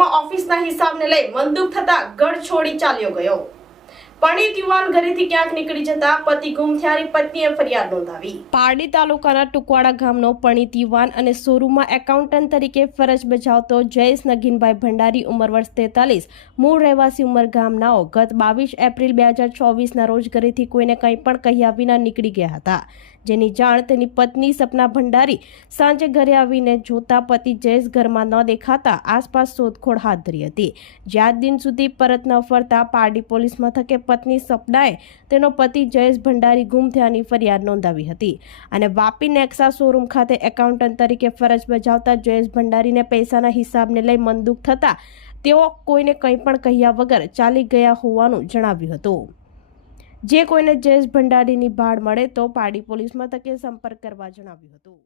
શોરૂમમાં ઓફિસના હિસાબને લઈ મંદુક થતા ઘર છોડી ચાલ્યો ગયો. ક્યાંક પારડી તાલુકાના ટુકવાડા ગામનો પરણિત અને શોરૂમમાં એકાઉન્ટન્ટ તરીકે ફરજ બજાવતો જયેશ નગીનભાઈ ભંડારી ઉંમર વર્ષ તેતાલીસ, મૂળ રહેવાસી ઉંમર ગામનાઓ ગત બાવીસ એપ્રિલ બે હજાર ચોવીસના રોજ ઘરેથી કોઈને કંઈ પણ કહ્યા વિના નીકળી ગયા હતા. જેની જાણ તેની પત્ની સપના ભંડારી સાંજે ઘરે આવીને જોતા પતિ જયેશ ઘરમાં ન દેખાતા આસપાસ શોધખોળ હાથ ધરી હતી. જ્યાં દિન સુધી પરત ન ફરતા પારડી પોલીસ મથકે પત્ની સપનાએ તેનો પતિ જયેશ ભંડારી ગુમ થયાની ફરિયાદ નોંધાવી હતી અને વાપી નેક્સા શોરૂમ ખાતે એકાઉન્ટન્ટ તરીકે ફરજ બજાવતા જયેશ ભંડારીને પૈસાના હિસાબને લઈ મંદુક થતા તેઓ કોઈને કંઈ પણ કહ્યા વગર ચાલી ગયા હોવાનું જણાવ્યું હતું. જે કોઈને જયેશ ભંડારીની ભાળ મળે તો પાડી પોલીસ મથકે સંપર્ક કરવા જણાવ્યું હતું.